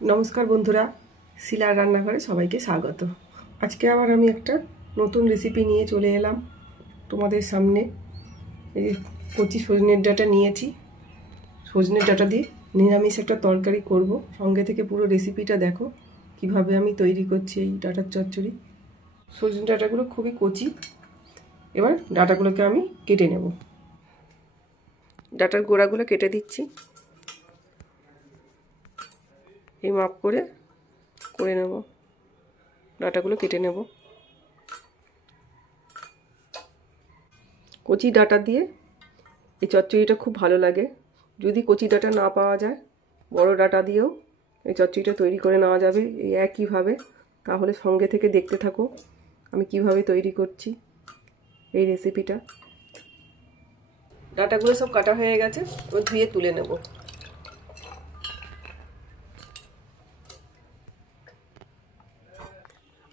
नमस्कार बंधुरा शिलार रान्नाघरे सबाइके स्वागत। आज के आबार आमी एकटा नतून रेसिपि निये चले एलाम तोमादेर सामने। कचि सजनेर डाटा नियेछि, सजनेर डाटा दिये निरामिष एकटा तरकारी करब। संगे थेके पुरो रेसिपिटा देखो किभाबे आमी तैरी करछि एई डाटार चच्चड़ि। सजने डाटागुलो खुबই कचि। एबार डाटागुलोके आमी केटे नेब। डाटार गोड़ागुलो केटे दिচ্ছি। এই মাপ করে নেব। ডাটাগুলো কেটে নেব। কচি ডাটা দিয়ে এই চচ্চড়িটা খুব ভালো লাগে। যদি কচি ডাটা না পাওয়া যায় বড় ডাটা দিয়েও এই চচ্চড়িটা তৈরি করে নেওয়া যাবে এই একই ভাবে। তাহলে সঙ্গে থেকে দেখতে থাকো আমি কিভাবে তৈরি করছি এই রেসিপিটা। ডাটাগুলো সব কাটা হয়ে গেছে, এবার ধুয়ে তুলে নেব।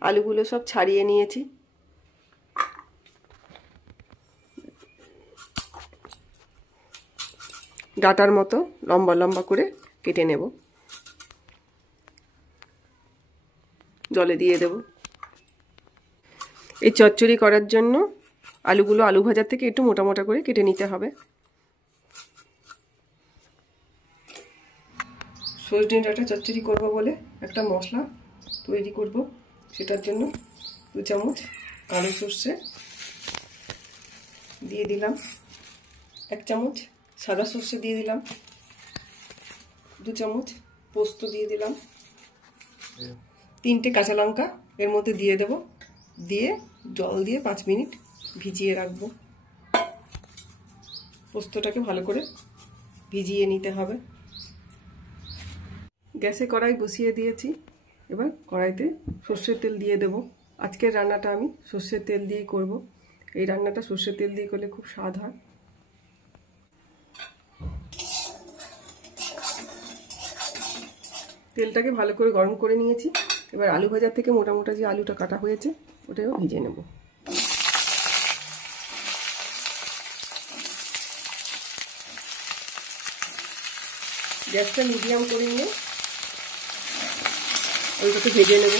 आलूगुलो सब छाड़िए निয়েছি। डाटार मतो लम्बा लम्बा करे केटे नेब। जले दिए देब। এই চচ্চড়ি করার জন্য আলুগুলো আলু ভাজার থেকে একটু মোটা মোটা করে কেটে নিতে হবে। সজনে ডাঁটা চচ্চড়ি করব বলে একটা মশলা তৈরি করব। সেটার জন্য 2 চামচ কালো সরষে দিয়ে দিলাম, 1 চামচ সাদা সরষে দিয়ে দিলাম, 2 চামচ পোস্ত দিয়ে দিলাম, 3টে কাঁচা লঙ্কা এর মধ্যে দিয়ে দেব। দিয়ে জল দিয়ে 5 মিনিট ভিজিয়ে রাখব। পোস্তটাকে ভালো করে ভিজিয়ে নিতে হবে। গ্যাসে কড়াই বসিয়ে দিয়েছি। এবার কড়াইতে সরষের তেল দিয়ে দেব। আজকের রান্নাটা আমি সরষের তেল দিয়েই করব। এই রান্নাটা সরষের তেল দিয়ে করলে খুব স্বাদ হয়। তেলটাকে ভালো করে গরম করে নিয়েছি। এবার আলু ভাজার থেকে মোটা মোটা যে আলুটা কাটা হয়েছে ওটাও ভেজে নেব। গ্যাসটা মিডিয়াম করে নিয়ে আলুটাকে ভেজে নেব।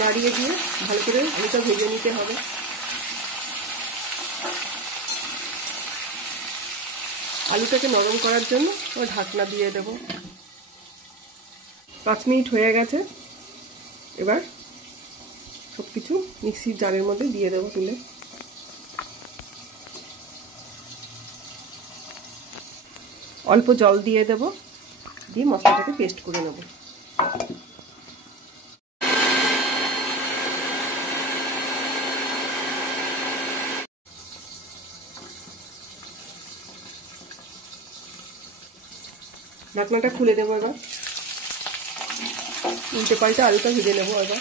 নাড়িয়ে দিয়ে ভালো করে আলুটা ভেজে নিতে হবে। আলুটাকে নরম করার জন্য ঢাকনা দিয়ে দেব। 5 মিনিট হয়ে গেছে। এবার সবকিছু মিক্সির জারের মধ্যে দিয়ে দেব তুলে। অল্প জল দিয়ে দেব, দিয়ে মশলাটাকে পেস্ট করে নেব। ঢাকনাটা খুলে দেবো। এবার উল্টে পাল্টে আলুটা ভেজে নেবো। এবার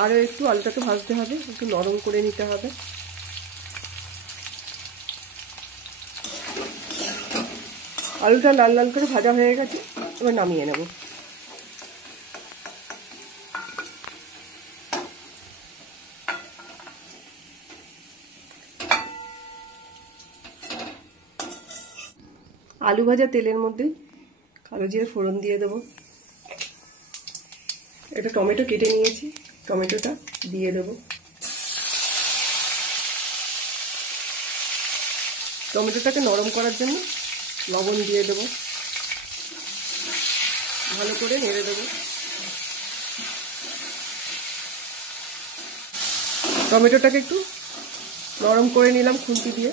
আর একটু আলুটাকে ভাজতে হবে, একটু নরম করে নিতে হবে। আলুটা লাল লাল করে ভাজা হয়ে গেছে, এবার নামিয়ে নেব। আলু ভাজা তেলের মধ্যে কালো জিরে ফোড়ন দিয়ে দেব। একটা টমেটো কেটে নিয়েছি, টমেটোটা দিয়ে দেব। টমেটোটাকে নরম করার জন্য লবণ দিয়ে দেব। ভালো করে নেড়ে দেব। টমেটোটাকে একটু নরম করে নিলাম খুন্তি দিয়ে।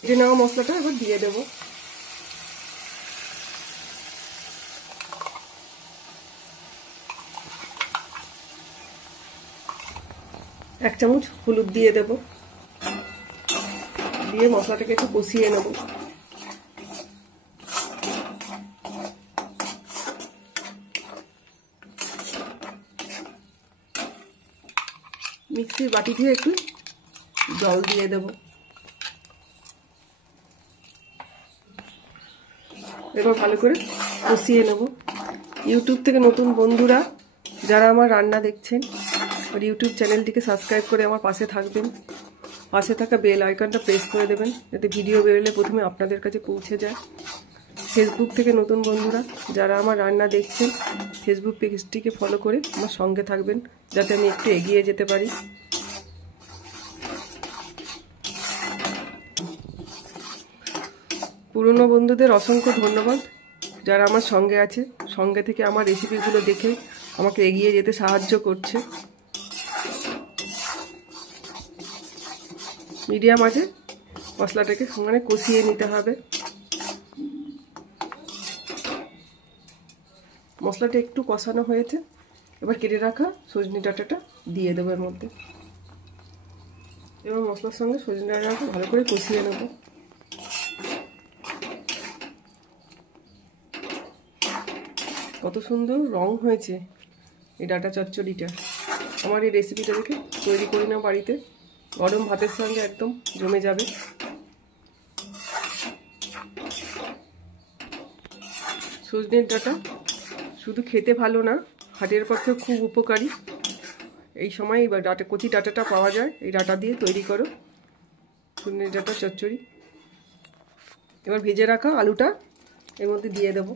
ভেজে নেওয়া মশলাটা এবার দিয়ে দেব। 1 চামচ হলুদ দিয়ে দেব। দিয়ে মশলাটাকে একটু কষিয়ে নেব। মিক্সির বাটি দিয়ে একটু জল দিয়ে দেব। এবার ভালো করে কষিয়ে নেব। ইউটিউব থেকে নতুন বন্ধুরা যারা আমার রান্না দেখছেন আর ইউটিউব চ্যানেলটিকে সাবস্ক্রাইব করে আমার পাশে থাকবেন, পাশে থাকা বেল আইকনটা প্রেস করে দেবেন যাতে ভিডিও বেরোলে প্রথমে আপনাদের কাছে পৌঁছে যায়। ফেসবুক থেকে নতুন বন্ধুরা যারা আমার রান্না দেখছেন ফেসবুক পেজটিকে ফলো করে আমার সঙ্গে থাকবেন যাতে আমি একটু এগিয়ে যেতে পারি। পুরনো বন্ধুদের অসংখ্য ধন্যবাদ যারা আমার সঙ্গে আছে, সঙ্গে থেকে আমার রেসিপিগুলো দেখে আমাকে এগিয়ে যেতে সাহায্য করছে। মিডিয়াম আছে মশলাটাকে সমানে কষিয়ে নিতে হবে। মশলাটা একটু কষানো হয়েছে, এবার কেটে রাখা সজনে ডাঁটাটা দিয়ে দেবো এর মধ্যে। এবার মশলার সঙ্গে সজনে ডাঁটাটা ভালো করে কষিয়ে নেব। কত সুন্দর রং হয়েছে এই ডাঁটা চচ্চড়িটা। আমার এই রেসিপিটা দেখে তৈরি করে নাও বাড়িতে, গরম ভাতের সঙ্গে একদম জমে যাবে। সজনের ডাঁটা শুধু খেতে ভালো না, হার্টের পক্ষে খুব উপকারী। এই সময় এবার কচি ডাঁটাটা পাওয়া যায়, এই ডাঁটা দিয়ে তৈরি করো সজনের ডাঁটা চচ্চড়ি। এবার ভেজে রাখা আলুটা এর মধ্যে দিয়ে দেব।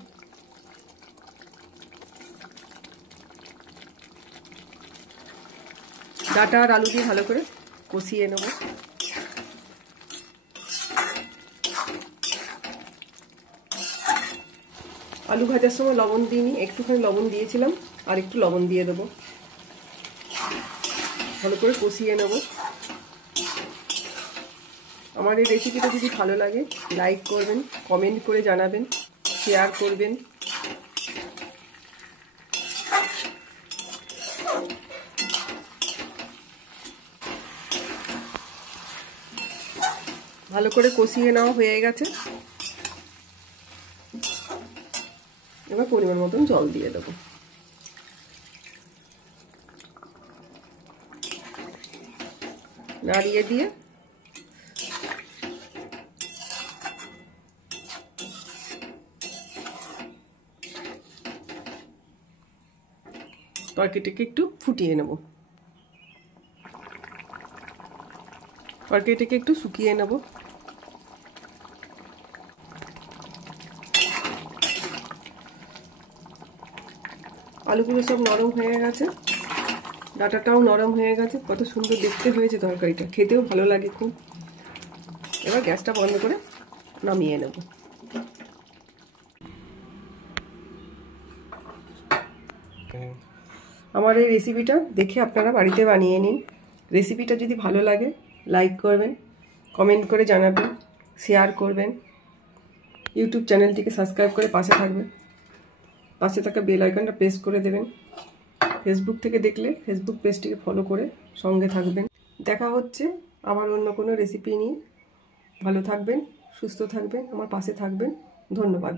ডাঁটা আর আলু দিয়ে ভালো করে কষিয়ে নেব। আলু ভাজার সময় লবণ দিইনি, একটুখানি লবণ দিয়েছিলাম, আর একটু লবণ দিয়ে দেবো। ভালো করে কষিয়ে নেব। আমার এই রেসিপিটা যদি ভালো লাগে লাইক করবেন, কমেন্ট করে জানাবেন, শেয়ার করবেন। ভালো করে কষিয়ে নেওয়া হয়ে গেছে, এবার পরিমাণ মতন জল দিয়ে দেবো। নাড়িয়ে দিয়ে তরকারিটাকে একটু ফুটিয়ে নেব। তরকারিটাকে একটু শুকিয়ে নেব। আলুগুলো সব নরম হয়ে গেছে, ডাঁটাটাও নরম হয়ে গেছে, কত সুন্দর দেখতে হয়েছে তরকারিটা, খেতেও ভালো লাগে খুব। এবার গ্যাসটা বন্ধ করে নামিয়ে নেব। আমার এই রেসিপিটা দেখে আপনারা বাড়িতে বানিয়ে নিন। রেসিপিটা যদি ভালো লাগে লাইক করবেন, কমেন্ট করে জানাবেন, শেয়ার করবেন। ইউটিউব চ্যানেলটিকে সাবস্ক্রাইব করে পাশে থাকবেন, পাশে থাকা বেল আইকনটা প্রেস করে দেবেন। ফেসবুক থেকে দেখলে ফেসবুক পেজটিকে ফলো করে সঙ্গে থাকবেন। দেখা হচ্ছে আবার অন্য কোনো রেসিপি নিয়ে। ভালো থাকবেন, সুস্থ থাকবেন, আমার পাশে থাকবেন। ধন্যবাদ।